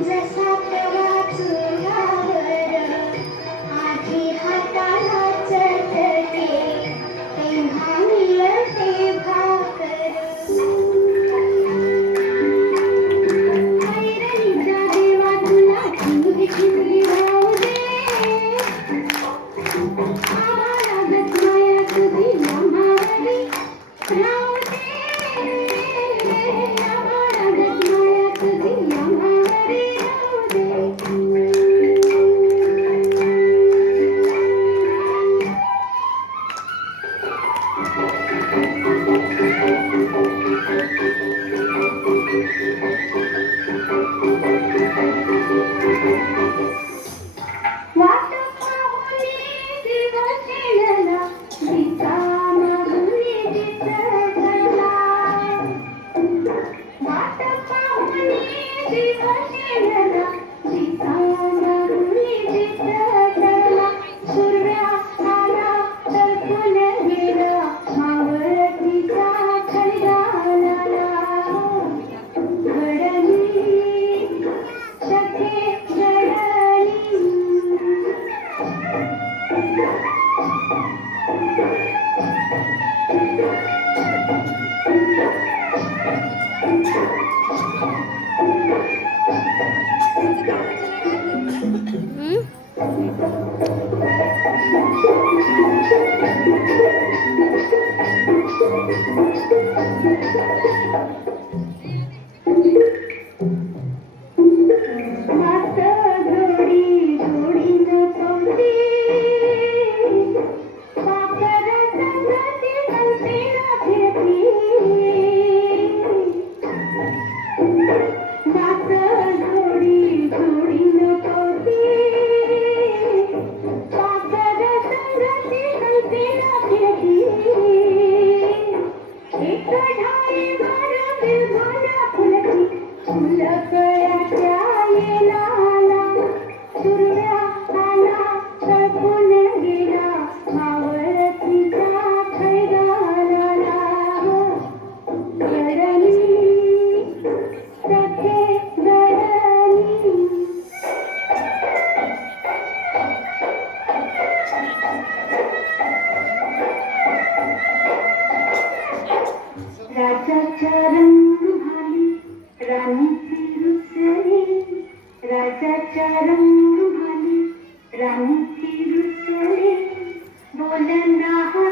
जसा प्रवाह तुझ्यावर आधी हाताला चटके तेव्हा मिळते भाकर ऐरणीचा देवा तुला ठिवली ठिवली राहू दे आम्हाला गतमाया तुझी आम्हावरी राहू दे आम्हाला गतमाया तुझी आम्हावरी राहू दे वाट पाहुनी दिवस येणार दिसा मागुनी दिसला वाट पाहुनी दिवस येणार दिसा मागुनी दिसला सूर्या आला तरफून गेला मावळतीचा खळगाला घडली सखे घडली हात जोडी जोडीनं पवती पाखर संगती गलतीनं फिरती हात जोडी जोडीनं पवती पाखर संगती गलतीनं फिरती एक ढाळी मारून बिलगुना फुलती फुलकळ्याच्या येलाला सूर्या आला तळपून गेला मावळतीचा खळगाला घडली सखे घडली राजाच्या रंगभाली राणीची रुसली राजाच्या रंगभाली राणीची रुसली बोलना